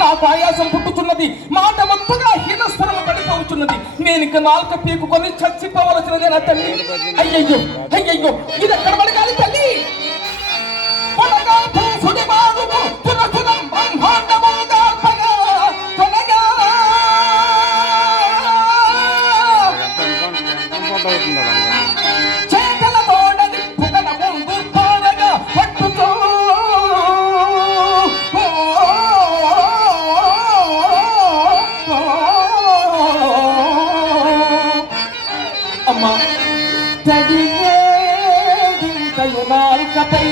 నాకు ఆయాసం పుట్టుచున్నది. మాట మొత్తగా హీనస్వరము పడిపోతున్నది. నేను ఇక నాలుక పీకుకొని చచ్చిపోవలసినదే నా తల్లి. అయ్యయ్యో అయ్యయ్యో, ఇది ఎక్కడ పడగాలి తల్లి? అమ్మా తడివేడింతలు నాలుకపై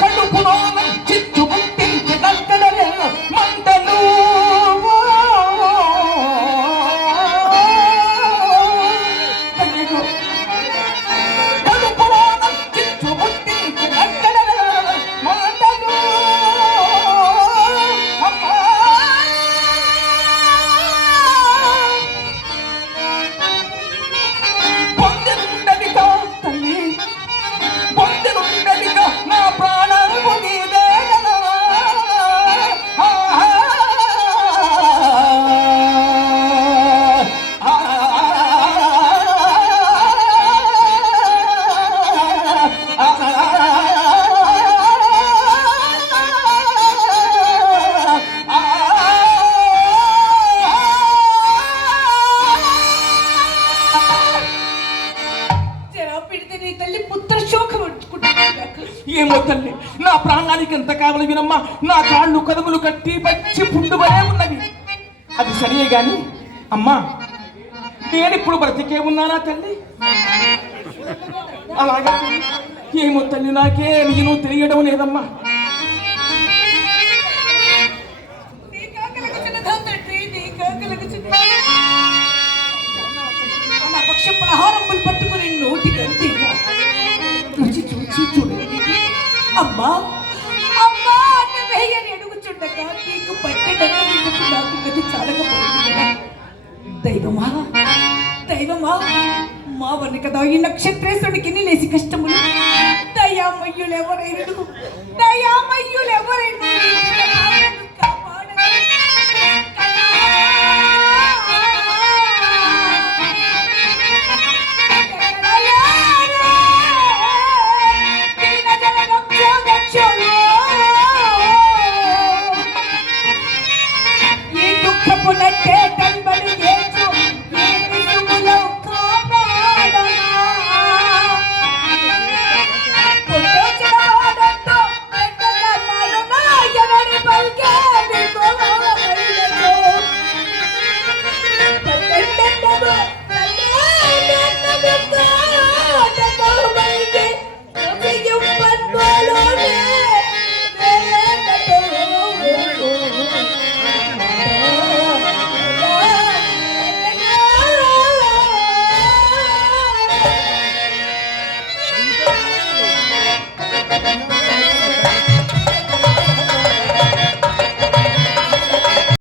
కడుపులోన చిచ్చు పుట్టించి దగ్గర మంటలు కడుపులోన చిచ్చు పుట్టించి దగ్గర మంటలు ఏమో తల్లి, నా ప్రాణానికి ఎంత కావాలి వినమ్మా. నా కాళ్ళు కదములు కట్టి పచ్చి పుండువలే ఉన్నవి. అది సరే గాని అమ్మా, నేనిప్పుడు బ్రతికే ఉన్నానా తల్లి? అలాగే ఏమో తల్లి, నాకే నేను తెలియడం లేదమ్మా. పలహారములు పట్టుకుని నోటి గంటి రుచి చూచి చూడండి. అమ్మా అమ్మా అన్న వేయని అడుగుచుండగా నీకు పట్టెడకు నాకు గతి చాలకపోయింది. దైవమా దైవమా, మా వని కదా ఈ నక్షత్రేశ్వరుడికి లేసి కష్టములు. దయామయ్యులెవరైనడు దయామయ్యులెవరైనా